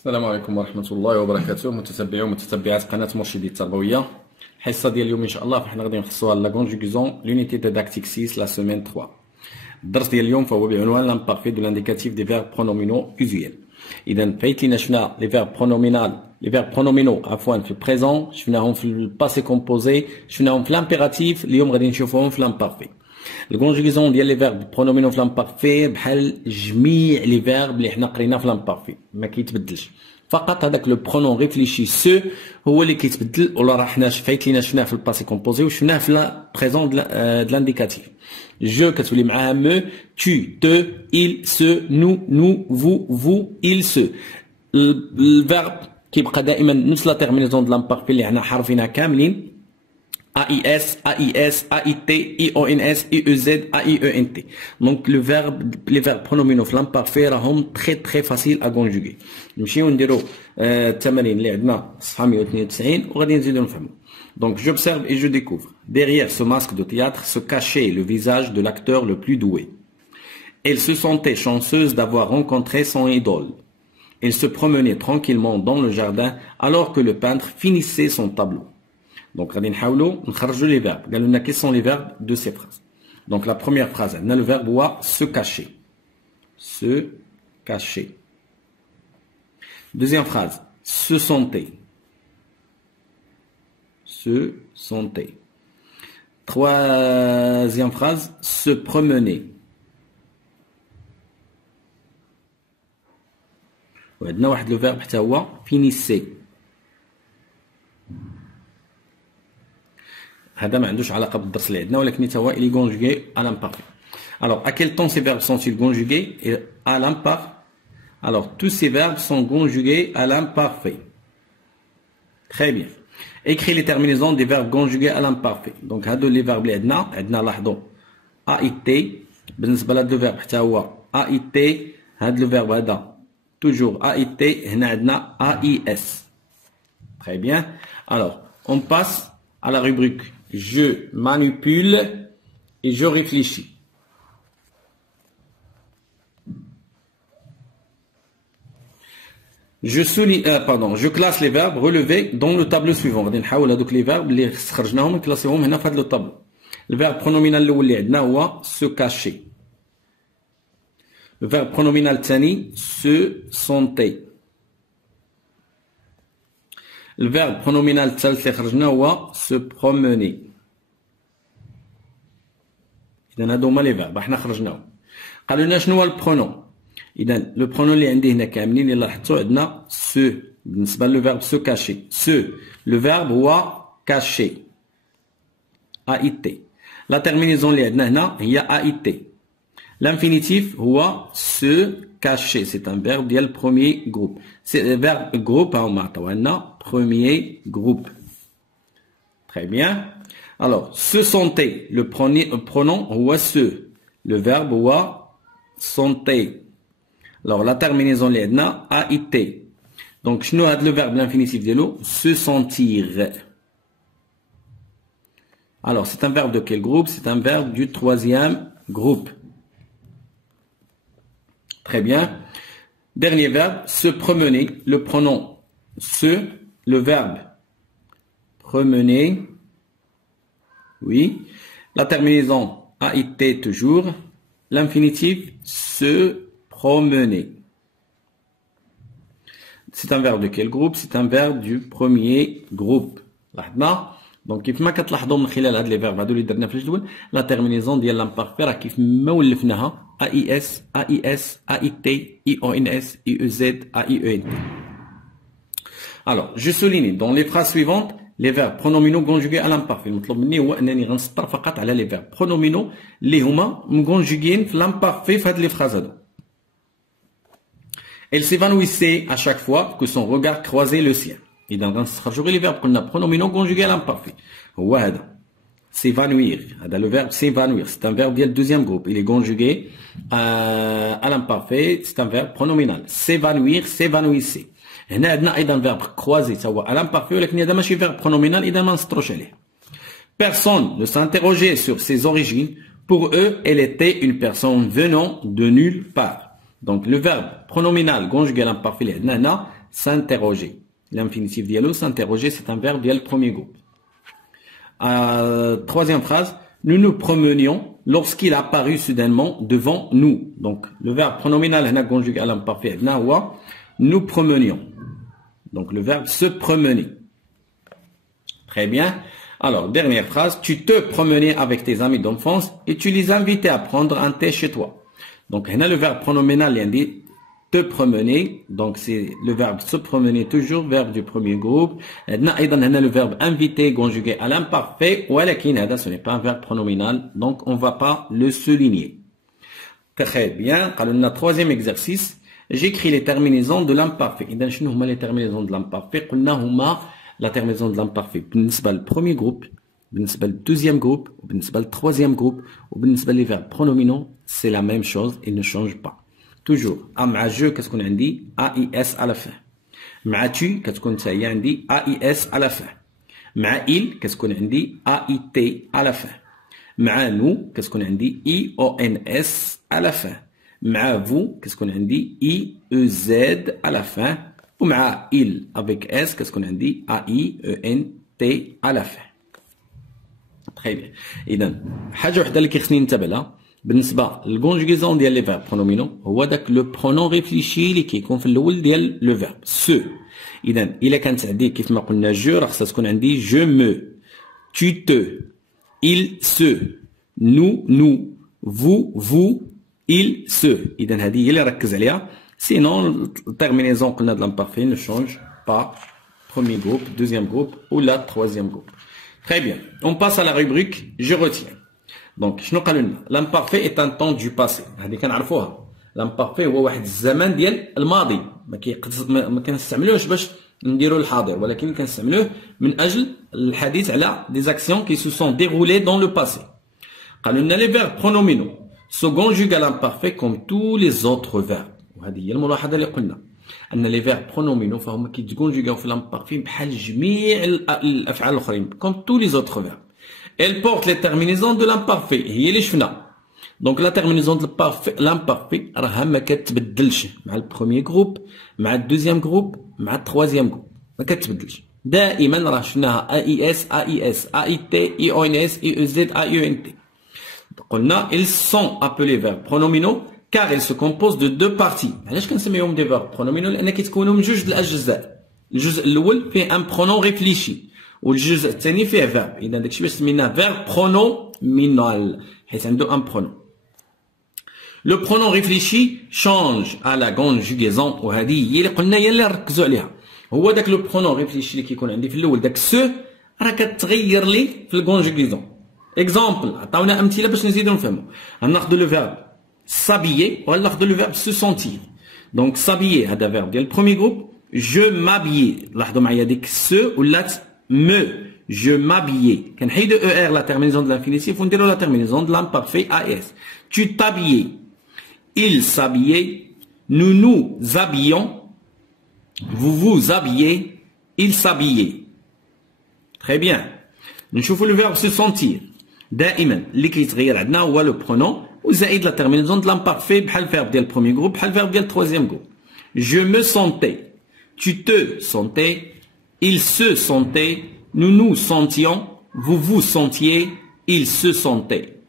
السلام عليكم ورحمة الله وبركاته متتبعي ومتتبعات قناة مرشدي التربوية. الحصة ديال اليوم إن شاء الله فاحنا غادي نخصوها لا كونجوغيزون لونيتي ديداكتيك 6 لا سيمين 3. الدرس ديال اليوم فهو بعنوان لامبارفي دو لانديكاتيف دي فيرب برونومينو يوزويل. إذا فايت لينا شفنا لي فيرب برونومينال لي فيرب برونومينو عفوا في البريزون، شفناهم في الباسي كومبوزي، شفناهم في لامبيراتيف، اليوم غادي نشوفوهم في لامبارفي. الكونجوغيزون ديال لي فيرب برونومينو في لامبارفي بحال جميع لي فيرب اللي حنا قرينا في لامبارفي ما كيتبدلش، فقط هذاك لو برونون ريفليشي سو هو اللي كيتبدل، ولا راه حنا فايت لينا شفناه في الباسي كومبوزي وشفناه في لا بريزون دو لانديكاتيف. جو كتولي معاها مو، tu, te, il, se, nous, vous, il, se. الفيرب كيبقى دائما نفس لا تيرمينيزون دو لامبارفي اللي حنا حرفينها كاملين، AIS, AIS, AIT, IONS, IEZ, AIENT. Donc le verbe, les verbes pronominaux في l'imparfait راهم très facile à conjuguer. نمشيو نديرو التمارين اللي عندنا صفحة 192 وغادي نزيدو نفهمو. Donc j'observe et je découvre. Derrière ce masque de théâtre se cachait le visage de l'acteur le plus doué. Elle se sentait chanceuse d'avoir rencontré son idole. Elle se promenait tranquillement dans le jardin alors que le peintre finissait son tableau. Donc, غادي نحاولوا نخرجوا les verbes. قالوا لنا quels sont les verbes de ces phrases. Donc, la première phrase, عندنا le verbe هو se cacher. Se cacher. Deuxième phrase, se sentait. Se sentait. Troisième phrase, se promener. وعندنا واحد le verbe حتى هو finissait. هذا ما عندوش علاقه بالدرس اللي عندنا، ولكن حتى هو il est conjugué à l'imparfait. Alors à quel temps ces verbes sont-ils conjugués à l'imparfait? Alors tous ces verbes sont conjugués à l'imparfait. Très bien. Écris les terminaisons des verbes conjugués à l'imparfait. Donc هادو les verbes اللي عندنا لاحظوا AIT بالنسبه لهاد لو verbe حتى هو AIT، هاد لو verbe هذا toujours AIT، هنا عندنا AIS. Très bien. Alors on passe à la rubrique je manipule et je réfléchis. Je classe les verbes relevés dans le tableau suivant. غادي نحاول هذوك les verbes اللي خرجناهم نكلاسيهم هنا في هذا le tableau. Le verbe pronominal الاول اللي عندنا هو se cacher. Le verbe pronominal الثاني se sentait. Le verbe pronominal الثالث اللي خرجنا هو se promener. إذا هادو هما لي فيرب حنا خرجناهم. قالوا لنا شنو هو البرونون؟ إذا لو برونون اللي عندي هنا كاملين اللي لاحظتو عندنا se بالنسبة لو فيرب se cacher. Se لو فيرب هو cacher. AIT. لا تيرمينيزون اللي عندنا هنا هي AIT. L'infinitif هو se cacher. C'est un verbe ديال premier groupe. C'est un verbe groupe هما عطاو لنا premier groupe. Très bien. Alors se sentait, le pronom هو se. Le verbe هو sentait. Alors la terminaison اللي عندنا AIT. Donc شنو هاد le verbe l'infinitif ديالو se sentir. Alors c'est un verbe de quel groupe? C'est un verbe du troisième groupe. Très bien. Dernier verbe, se promener. Le pronom se, le verbe promener. Oui. La terminaison AIT toujours. L'infinitif se promener. C'est un verbe de quel groupe? C'est un verbe du premier groupe. لاحظنا. Donc كيف ما كتلاحظوا من خلال هاد لي فيرب هادو اللي درنا في الجدول لا تيرمينيزون ديال لامبارفي راه كيف ما ولفناها AIS, AIS, AIT, IONS, IEZ, AIENT. Alors, je souligne dans les phrases suivantes les verbes pronominaux conjugués à l'imparfait. المطلوب مني هو انني غنسطر فقط على لي فيرب pronominaux اللي هما مكونجوغين في l'imparfait في هاد لي phrases هادو. Elle s'évanouissait à chaque fois que son regard croisait le sien. إذا غنستخرجوا غير لي فيرب قلنا pronominaux conjugués à l'imparfait. هو هذا. S'évanouir. Le verbe s'évanouir, c'est un verbe du deuxième groupe. Il est conjugué à l'imparfait, c'est un verbe pronominal. S'évanouir, s'évanouissait. هنا عندنا أيضا verbe croiser, ça va à l'imparfait, ولكن هذا ماشي verbe pronominal, إذا ما نسطروش عليه. Personne ne s'interrogeait sur ses origines. Pour eux, elle était une personne venant de nulle part. Donc le verbe pronominal conjugué à l'imparfait, s'interroger. L'infinitif dialogue, s'interroger, c'est un verbe du premier groupe. Troisième phrase, nous nous promenions lorsqu'il a apparu soudainement devant nous. Donc, le verbe pronominal, conjugué à l'imparfait, nous promenions. Donc, le verbe se promener. Très bien. Alors, dernière phrase, tu te promenais avec tes amis d'enfance et tu les invitais à prendre un thé chez toi. Donc, on a le verbe pronominal, il dit te promener. Donc, c'est le verbe se promener, toujours verbe du premier groupe. On a le verbe inviter, conjugué à l'imparfait. Ce n'est pas un verbe pronominal, donc on ne va pas le souligner. Très bien. On a troisième exercice. J'écris les terminaisons de l'imparfait. Les terminaisons de l'imparfait, la terminaison de l'imparfait. بالنسبة للبريمير groupe, بالنسبة للدوزيام groupe, بالنسبة للتروisième groupe, وبالنسبة les verbes pronominaux, c'est la même chose, ils ne changent pas. Toujours, مع je, qu'est-ce qu'on a dit? AIS à la fin. مع tu, qu'est-ce qu'on a dit? AIS à la fin. مع il, qu'est-ce qu'on a dit? AIT à la fin. مع nous, qu'est-ce qu'on a dit? IONS à la fin. مع vous, qu'est-ce qu'on a dit? IEZ à la fin. Ou مع il avec S, qu'est-ce qu'on a dit? AIENT à la fin. Très bien. إذا حاجة وحدة اللي كيخصني ننتبه لها بالنسبة للكونجوغيزون ديال لي فيرب برونومينو هو داك لو برونون ريفليشي اللي كيكون في الأول ديال لو فيرب سو. إذا إلا كانت عندي كيف ما قلنا جو راه خصها تكون عندي جو مو tu te il se nous vous il se. إذا هذه هي اللي ركز عليها. Sinon, la terminaison qu'on a de l'imparfait ne change pas. Premier groupe, deuxième groupe ou la troisième groupe. Très bien. On passe à la rubrique je retiens. Donc, l'imparfait est un temps du passé. L'imparfait هو واحد الزمن ديال الماضي. ما كنستعملوش باش نديرو الحاضر ولكن كنستعملوه من أجل الحديث على des actions qui se sont déroulées dans le passé. قالوا لنا les verbes pronominaux se conjuguent à l'imparfait comme tous les autres verbes. وهذه هي الملاحظه اللي قلنا ان لي فيرب برونومينو فهم كيتكونجوغاو في لامبارفي بحال جميع الافعال الاخرين كوم تو لي زوتر فيرب. ال بورت لي تيرمينيزون دو لامبارفي هي اللي شفنا. دونك لا تيرمينيزون دو لامبارفي راها ما كتبدلش مع البروميير جروب مع الدوزيام جروب مع التروازيام جروب ما كتبدلش دائما راه شفناها اي اس اي تي اي او ان اس اي او زد اي او ان تي. قلنا ils sont appelés verbes pronominaux car ils se composent de deux parties. علاش كنسميهم دي فيرب برونومينو؟ لان كيتكونوا من جوج الاجزاء. الجزء الاول فيه ان برونون ريفليشي والجزء الثاني فيه فيرب. اذا داكشي باش سميناه فيرب برونومينال حيت عنده ان برونون. لو برونون ريفليشي change à la conjugaison وهذه هي اللي قلنا هي اللي نركزوا عليها. هو داك لو برونون ريفليشي اللي كيكون عندي في الاول داك سو راه كتغير لي في الكونجوغيزون. اكزامبل عطاونا امثله باش نزيدو نفهموا. غناخذوا لو فيرب s'habiller ou alors le verbe se sentir. Donc s'habiller هذا verbe ديال البروميير جروب. je m'habillais لاحظوا معايا ديك سو ولات me je m'habillais كنحيدو er la terminaison de l'infinitif ونديرو la terminaison de l'imparfait as. tu t'habillais il s'habillait nous nous habillions vous vous habillez il s'habillait. Très bien. نشوفوا le verbe se sentir. دائما اللي كيتغير عندنا هو لو برونون وزائد لا تيرمينيزون د لامبارفي بحال الفيرب ديال البروميير جروب بحال الفيرب ديال التروازيام جروب. je me sentais tu te sentais il se sentait nous nous sentions vous vous sentiez il se sentait.